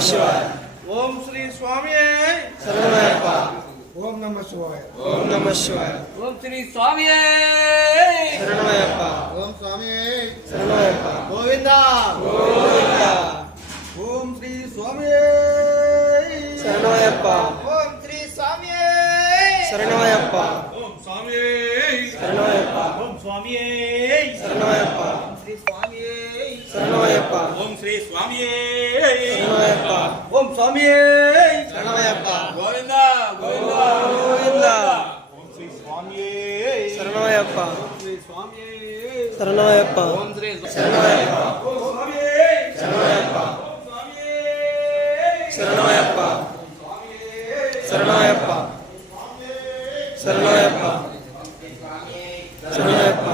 స్వామి శరణమయ్యప్ప ఓం నమ శివాయ. ఓం నమ శివాయ. ఓం శ్రీ స్వామి శరణమయ్యప్ప ఓం స్వామి శరణమయ్యప్ప గోవింద. గోవింద. ఓం శ్రీ స్వామి శరణమయ్యప్ప ఓం శ్రీ స్వామి శరణమయ్యప్ప ఓం స్వామి శరణమయ్యప్ప ఓం స్వామి శరణమయ్యప్ప శ్రీ స్వామి శరణమయ్యప్ప ఓం శ్రీ స్వామి ఓం స్వామి. శరణమయ్యప్ప. గోవింద గోవింద. గోవింద. ఓం శ్రీ స్వామి. శరణమయ్యప్ప. శ్రీ స్వామి. శరణమయ్యప్ప. ఓం శ్రీ శరణమయ్యప్ప. ఓం స్వామి. శరణమయ్యప్ప. శరణమయ్యప్ప. శరణమయ్యప్ప. శరణమయ్యప్ప. శరణమయ్యప్ప శరణమయ్యప్ప.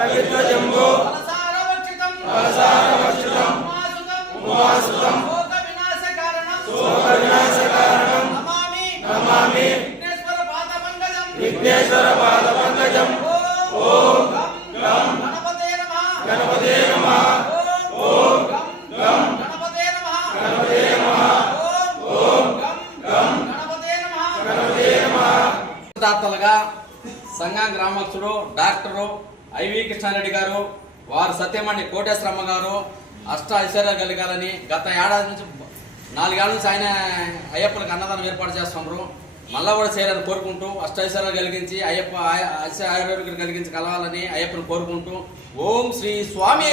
కవిత్వ జంబో ఫలసారభక్షితం ఉమాసుతం. శోక వినాశకారణం నమామి. విఘ్నేశ్వర పాద పంకజం ఓం గం గణపతే నమః. ఓం గం గణపతే నమః. ఓం గం గణపతే నమః. దాతలుగా సంఘం గ్రామస్తుడు డాక్టరు ఐవి కృష్ణారెడ్డి గారు వారు సత్యమణి కోటేశ్వరమ్మ గారు అష్ట ఐశ్వర్యాలు కలగాలని గత ఏడాది నుంచి నాలుగేళ్ళ నుంచి ఆయన అయ్యప్పలకు అన్నదానం ఏర్పాటు చేస్తున్నారు మళ్ళా కూడా చేయాలని కోరుకుంటూ అష్ట ఐశ్వర్యాలు కలిగించి అయ్యప్ప ఆయ- ఐశ్వ- కలిగించి కలవాలని అయ్యప్పని కోరుకుంటూ ఓం శ్రీ స్వామి!